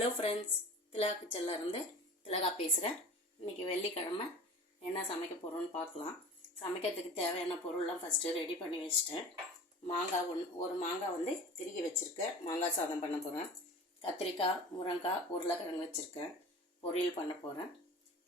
Hello friends, திலகா கிச்சன்லேருந்து திலகா பேசுகிறேன். இன்றைக்கி வெள்ளிக்கிழமை என்ன சமைக்க போகிறோன்னு பார்க்கலாம். சமைக்கிறதுக்கு தேவையான பொருள்லாம் ஃபஸ்ட்டு ரெடி பண்ணி வச்சுட்டேன். ஒரு மாங்காய் வந்து திருகி வச்சுருக்கேன். மாங்காய் சாதம் பண்ண போகிறேன். கத்திரிக்காய், முருங்கைக்காய், உருளைக்கிழங்கு வச்சுருக்கேன். பொரியல் பண்ண போகிறேன்.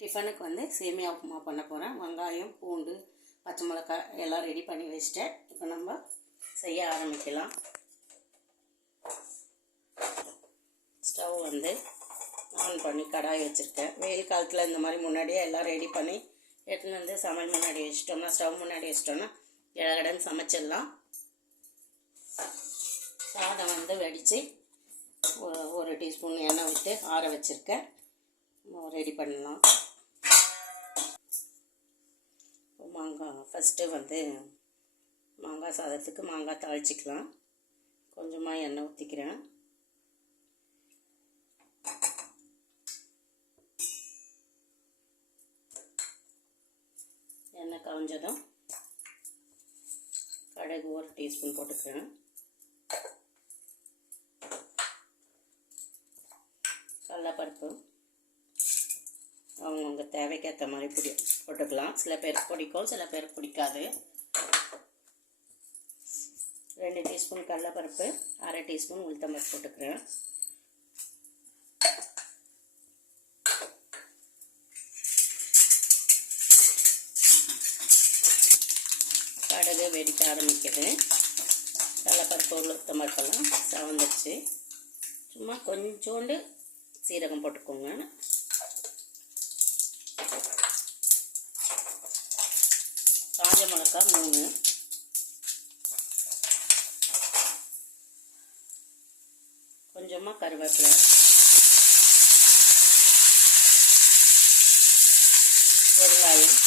டிஃபனுக்கு வந்து சேமியா உப்புமா பண்ண போகிறேன். வெங்காயம், பூண்டு, பச்சை மிளகாய் எல்லாம் ரெடி பண்ணி வச்சுட்டேன். இப்போ நம்ம செய்ய ஆரம்பிக்கலாம். ஸ்டவ் வந்து ஆன் பண்ணி கடாய் வச்சுருக்கேன். வெயில் காலத்தில் இந்த மாதிரி முன்னாடியே எல்லாம் ரெடி பண்ணி எடுத்துன்னு வந்து சமையல் முன்னாடி வச்சிட்டோம்னா, ஸ்டவ் முன்னாடி வச்சிட்டோம்னா கடகடன்னு சமைச்சிடலாம். சாதம் வந்து வடித்து ஒரு டீஸ்பூன் எண்ணெய் விட்டு ஆற வச்சுருக்கேன். ரெடி பண்ணலாம். மாங்காய் ஃபஸ்ட்டு வந்து மாங்காய் சாதத்துக்கு மாங்காய் தாளிச்சிக்கலாம். கொஞ்சமாக எண்ணெய் ஊற்றிக்கிறேன். எண்ணெய் காஞ்சதும் கடுகு ஒரு டீஸ்பூன் போட்டுக்கிறேன். கடலைப்பருப்பு அவங்கவுங்க தேவைக்கேற்ற மாதிரி போட்டுக்கலாம். சில பேருக்கு பிடிக்கும், சில பேருக்கு பிடிக்காது. 2 டீஸ்பூன் கடலைப்பருப்பு, 1/2 டீஸ்பூன் உளுத்தம்பருப்பு போட்டுக்கிறேன். கடுகு வெடிக்க ஆரம்பிக்குது. கடலைப்பருப்பு, உளுத்தம்பருப்பெல்லாம் சவந்துச்சு. சும்மா கொஞ்சோண்டு சீரகம் போட்டுக்கோங்க. காஞ்ச மிளகாய் 3, கொஞ்சமாக கருவேப்பிலை, பெருங்காயம்,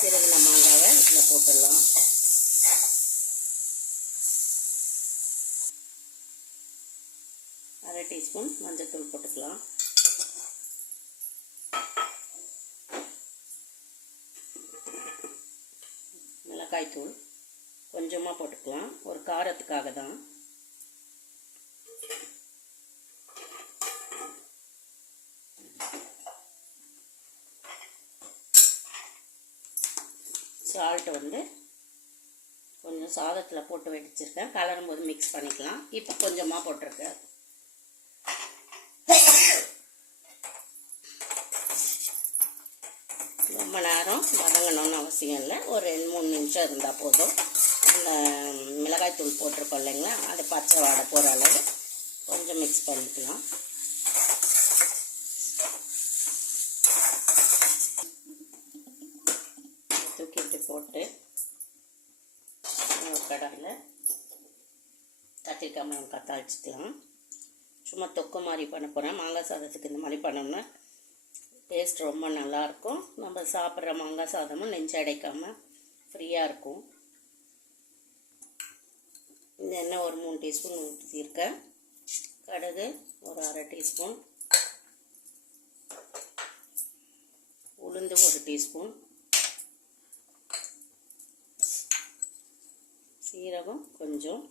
திருகின மாங்காவை இதில் போட்டுடலாம். அரை டீஸ்பூன் மஞ்சள்தூள் போட்டுக்கலாம். மிளகாய்த்தூள் கொஞ்சமாக போட்டுக்கலாம், ஒரு காரத்துக்காக தான். சால்ட்டு வந்து கொஞ்சம் சாதத்தில் போட்டு வெடிச்சிருக்கேன். கலரும் போது மிக்ஸ் பண்ணிக்கலாம். இப்போ கொஞ்சமாக போட்டிருக்கேன். ரொம்ப நேரம் வதங்கணும்னு அவசியம் இல்லை. ஒரு 2-3 நிமிஷம் இருந்தால் போதும். அந்த மிளகாய்த்தூள் போட்டிருக்கோம் இல்லைங்களா, அது பச்சை வாடை போகிற அளவு கொஞ்சம் மிக்ஸ் பண்ணிக்கலாம். தூக்கிட்டு போட்டு கடாயில் கத்திரிக்காய் முருங்கைக்காய் தாளிச்சிக்கலாம். சும்மா தொக்கு மாதிரி பண்ண போகிறேன். மாங்காய் சாதத்துக்கு இந்த மாதிரி பண்ணோம்னா டேஸ்ட் ரொம்ப நல்லாயிருக்கும். நம்ம சாப்பிட்ற மாங்காய் சாதமும் நெஞ்சு அடைக்காமல் ஃப்ரீயாக இருக்கும். இந்த எண்ணெய் ஒரு 3 டீஸ்பூன் ஊற்றிருக்கேன். கடுகு ஒரு 1/2 டீஸ்பூன், உளுந்து 1 டீஸ்பூன், சீரகம் கொஞ்சம்,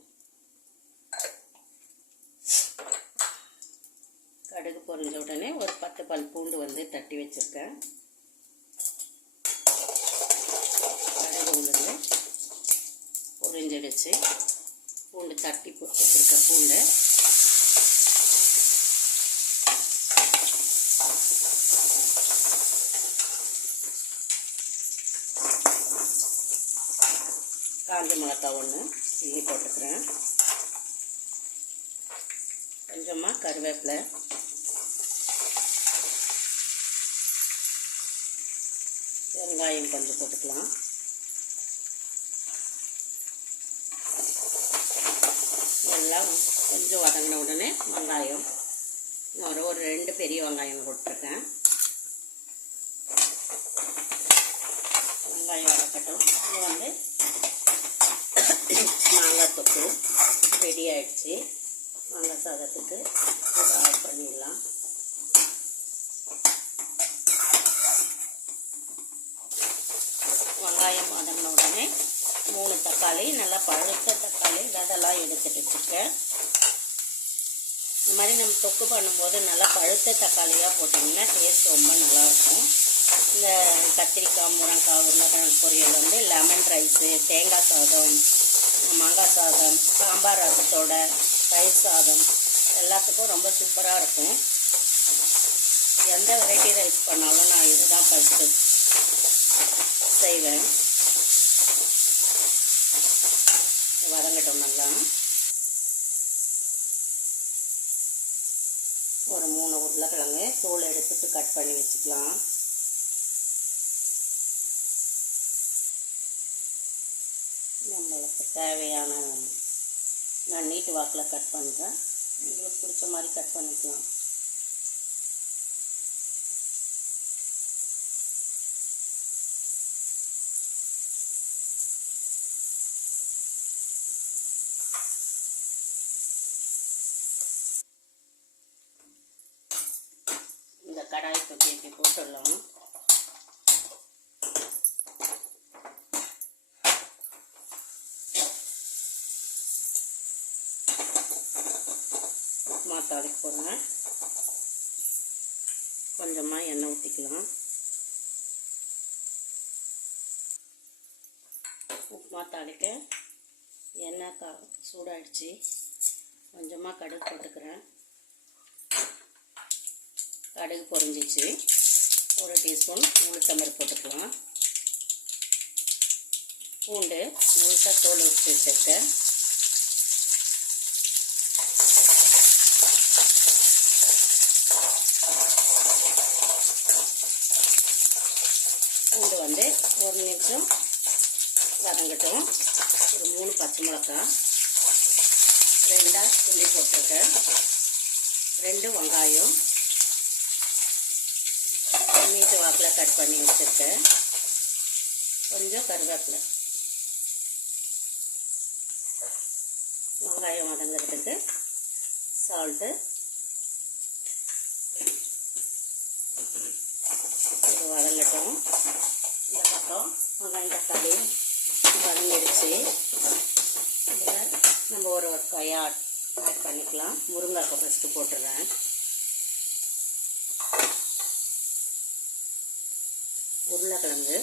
கடுகு பொரிஞ்ச உடனே ஒரு 10 பல் பூண்டு வந்து தட்டி வச்சுருக்கேன். கடுகு உளுந்து பொரிஞ்சிடுச்சு. பூண்டு தட்டி வச்சுருக்க பூண்டை காஞ்ச மிளகாய் 1 கிள்ளி போட்டுக்கிறேன். கொஞ்சமாக கருவேப்பிலை, வெங்காயம் கொஞ்சம் போட்டுக்கலாம். எல்லாம் கொஞ்சம் வதங்கின உடனே வெங்காயம் ஒரு 2 பெரிய வெங்காயம் போட்டிருக்கேன். வெங்காயம் வதக்கட்டும். இது வந்து மாங்காய் தொக்கு ரெடி ஆகிடுச்சு. மாங்காய் சாதத்துக்கு ஆட் பண்ணிடலாம். வெங்காயம் வதங்கின உடனே 3 தக்காளி, நல்லா பழுத்த தக்காளி, விதெல்லாம் எடுத்துட்டு வச்சுருக்கேன். இந்த மாதிரி நம்ம தொக்கு பண்ணும்போது நல்லா பழுத்த தக்காளியாக போட்டிங்கன்னா டேஸ்ட் ரொம்ப நல்லாயிருக்கும். இந்த கத்திரிக்காய், முருங்கைக்காய், உருளைக்கிழங்கு பொரியல் வந்து லெமன் ரைஸு, தேங்காய் சாதம், மாங்காய் சாதம், சாம்பார் ரசத்தோட தயிர் சாதம் எல்லாத்துக்கும் ரொம்ப சூப்பராக இருக்கும். எந்த வெரைட்டி ரைஸ் பண்ணாலும் நான் இதுதான் ஃபஸ்ட்டு செய்வேன். வதங்கட்டும் நல்லா. ஒரு 3 உருளைக்கிழங்கு தோல் எடுத்துட்டு கட் பண்ணி வச்சுக்கலாம். நம்மளுக்கு தேவையான நான் நீட்டு வாக்கில் கட் பண்ணுறேன். உங்களுக்கு பிடிச்ச மாதிரி கட் பண்ணிக்கலாம். இந்த கடாய் தூக்கி போட்டுடலாம். உப்புமா தாளிக்க போடுறேன். கொஞ்சமாக எண்ணெய் ஊற்றிக்கலாம். உப்புமா தாளிக்க எண்ணெய் சூடாகிடுச்சு. கொஞ்சமாக கடுகு போட்டுக்கிறேன். கடுகு பொரிஞ்சிச்சு. 1 டீஸ்பூன் உளுத்தம்பருப்பு போட்டுக்கலாம். பூண்டு முழுசாக தோல் உரித்து வச்சுருக்கேன். பூண்டு வந்து 1 நிமிஷம் வதங்கட்டும். ஒரு 3 பச்சை மிளகாய், 2 புளி போட்டிருக்கேன், 2 வெங்காயம் நீட்டு வாக்கில் கட் பண்ணி வச்சுருக்கேன், கொஞ்சம் கருவேப்பிலை. வெங்காயம் வதங்கிறதுக்கு சால்ட்டு, இது வதங்கட்டும். இந்த பக்கம் வெங்காயம் தக்காளி வதங்கிடுச்சு. இதில் நம்ம ஒரு காயை ஆட் பண்ணிக்கலாம். முருங்கைக்காய் ஃபஸ்ட்டு போட்டுடுறேன். உருளைக்கிழங்கு,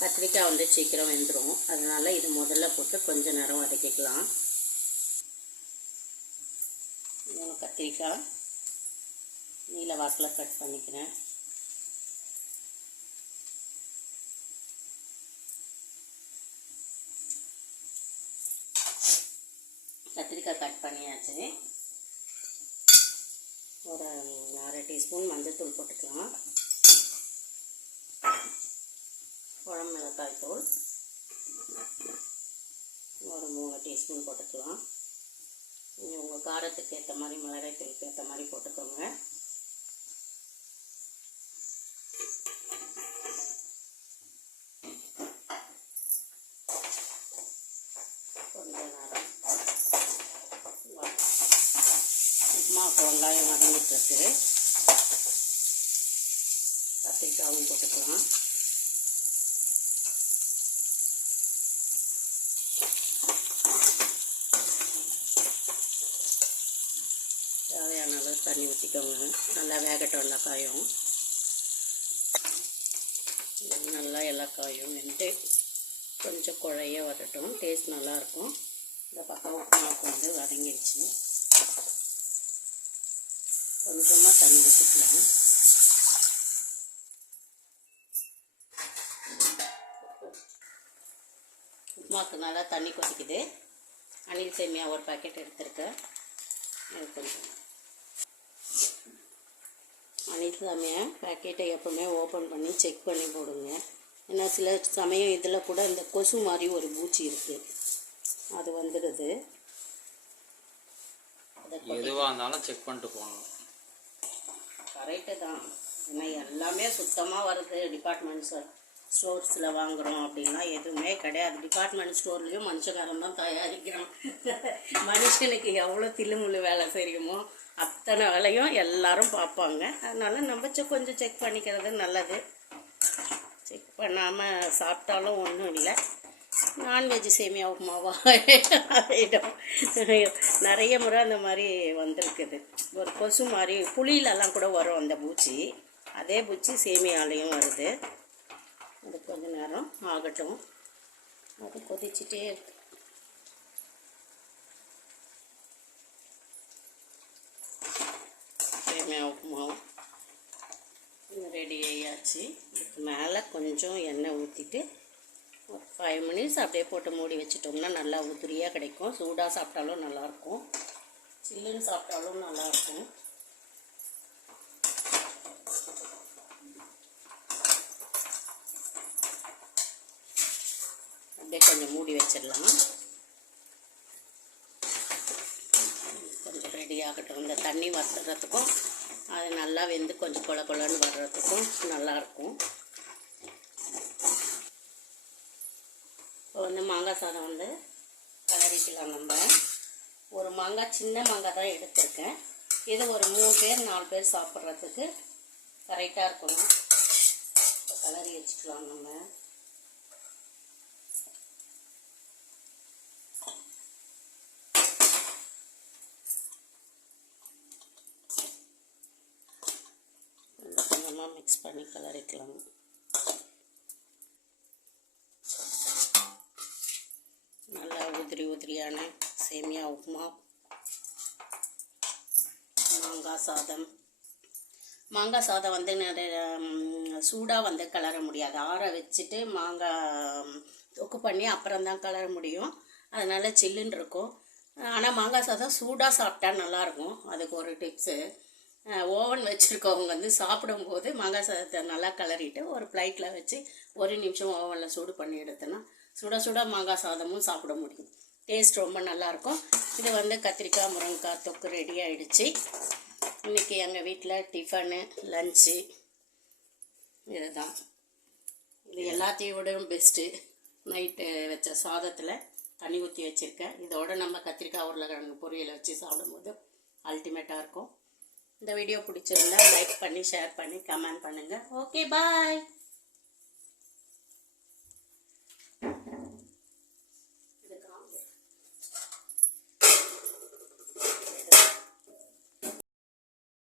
கத்திரிக்காய் வந்து சீக்கிரம் வெந்துடும். அதனால் இது முதல்ல போட்டு கொஞ்சம் நேரம் வதக்கிக்கலாம். 3 கத்திரிக்காய் நீல வாக்கில் கட் பண்ணிக்கிறேன். கத்திரிக்காய் கட் பண்ணியாச்சு. ஒரு 1/2 டீஸ்பூன் மஞ்சள்தூள் போட்டுக்கலாம். குழம்பு மிளகாய் தூள் ஒரு 3 டீஸ்பூன் போட்டுக்கலாம். நீங்கள் உங்கள் காரத்துக்கு ஏற்ற மாதிரி, மிளகாய் தூளுக்கு ஏற்ற மாதிரி போட்டுக்கோங்க. கொஞ்சம் நேரம் உப்புமாவுக்கு வெங்காயம் வதங்கிட்டுருக்கு. கத்திரிக்காயும் போட்டுக்கலாம். தேவையான அளவு தண்ணி ஊற்றிக்கோங்க. நல்லா வேகட்டும் எல்லா காயும். நல்லா எல்லா காயும் வெந்து கொஞ்சம் குழைய வரட்டும். டேஸ்ட் நல்லாயிருக்கும். இந்த பக்கம் உப்புமாவுக்கு வந்து வதங்கிடுச்சு. கொஞ்சமாக தண்ணி ஊற்றிக்கலாம். உப்புமாவுக்கு நல்லா தண்ணி கொதிக்குது. அணில் சேமியா ஒரு பாக்கெட் எடுத்துருக்கேன். கொஞ்சம் அணில் சேமியா பாக்கெட்டை எப்போவுமே ஓப்பன் பண்ணி செக் பண்ணி போடுங்க. ஏன்னா சில சமயம் இதில் கூட இந்த கொசு மாதிரி ஒரு பூச்சி இருக்குது, அது வந்துடுது. எதுவாக இருந்தாலும் செக் பண்ணிட்டு போகணும். கரெக்டு தான். ஏன்னா எல்லாமே சுத்தமாக வருது. டிபார்ட்மெண்ட் ஸ்டோர்ஸில் வாங்குகிறோம் அப்படின்னா எதுவுமே கிடையாது. டிபார்ட்மெண்ட் ஸ்டோர்லேயும் மனுஷக்காரன் தான் தயாரிக்கிறான். மனுஷனுக்கு எவ்வளோ தில்லுமுள்ளு வேலை செய்யுமோ அத்தனை வேலையும் எல்லாரும் பார்ப்பாங்க. அதனால் நம்ம கொஞ்சம் செக் பண்ணிக்கிறது நல்லது. செக் பண்ணாமல் சாப்பிட்டாலும் ஒன்றும் இல்லை. நான்வெஜ் சேமியா உப்புமாவா ஆகிடும். நிறைய முறை அந்த மாதிரி வந்திருக்குது. ஒரு கொசு மாதிரி புளியிலலாம் கூட வரும் அந்த பூச்சி, அதே பூச்சி சேமியாலையும் வருது. அது கொஞ்ச நேரம் ஆகட்டும். அது கொதிச்சுட்டே இருக்கு. சேமியா உப்புமாவும் ரெடி ஆயாச்சு. இதுக்கு மேலே கொஞ்சம் எண்ணெய் ஊற்றிட்டு ஒரு 5 மினிட்ஸ் அப்படியே போட்டு மூடி வச்சிட்டோம்னா நல்லா உதிரியாக கிடைக்கும். சூடாக சாப்பிட்டாலும் நல்லாயிருக்கும், சில்லுன்னு சாப்பிட்டாலும் நல்லாயிருக்கும். அப்படியே கொஞ்சம் மூடி வச்சிடலாம். கொஞ்சம் ரெடி ஆகட்டும். இந்த தண்ணி வத்துறதுக்கும் அது நல்லா வெந்து கொஞ்சம் கொல கொலன்னு வர்றதுக்கும் நல்லாயிருக்கும். இப்போ வந்து மாங்காய் சாதம் வந்து கலரிக்கலாம். நம்ம ஒரு மாங்காய், சின்ன மாங்காய் தான் எடுத்திருக்கேன். இது ஒரு 3 பேர் 4 பேர் சாப்பிட்றதுக்கு கரெக்டாக இருக்கணும். இப்போ கலரி வச்சுக்கலாம். நம்ம கொஞ்சமாக மிக்ஸ் பண்ணி கலரிக்கலாம். நல்லா உதிரியான சேமியா உப்புமா, மாங்காய் சாதம். மாங்காய் சாதம் வந்து நிறைய சூடாக வந்து கலர முடியாது. ஆற வச்சுட்டு மாங்காய் தொக்கு பண்ணி அப்புறம் தான் கலர முடியும். அதனால் சில்லுன்னு இருக்கும். ஆனால் மாங்காய் சாதம் சூடாக சாப்பிட்டா நல்லாயிருக்கும். அதுக்கு ஒரு டிப்ஸு, ஓவன் வச்சுருக்கவங்க வந்து சாப்பிடும்போது மாங்காய் சாதத்தை நல்லா கலரிட்டு ஒரு பிளேட்டில் வச்சு 1 நிமிஷம் ஓவனில் சூடு பண்ணி எடுத்தோன்னா சுட சுட மாங்காய் சாதமும் சாப்பிட முடியும். டேஸ்ட் ரொம்ப நல்லாயிருக்கும். இது வந்து கத்திரிக்காய் முருங்கைக்காய் தொக்கு ரெடி ஆகிடுச்சு. இன்றைக்கி எங்கள் வீட்டில் டிஃபனு லஞ்சு இதுதான். இது எல்லாத்தையும் விட பெஸ்ட்டு. நைட்டு வச்ச சாதத்தில் தண்ணி ஊற்றி வச்சுருக்கேன். இதோட நம்ம கத்திரிக்காய் உருளைக்கிழங்கு பொரியலை வச்சு சாப்பிடும்போது அல்டிமேட்டாக இருக்கும். இந்த வீடியோ பிடிச்சிருந்தா லைக் பண்ணி ஷேர் பண்ணி கமெண்ட் பண்ணுங்கள். ஓகே, பாய்.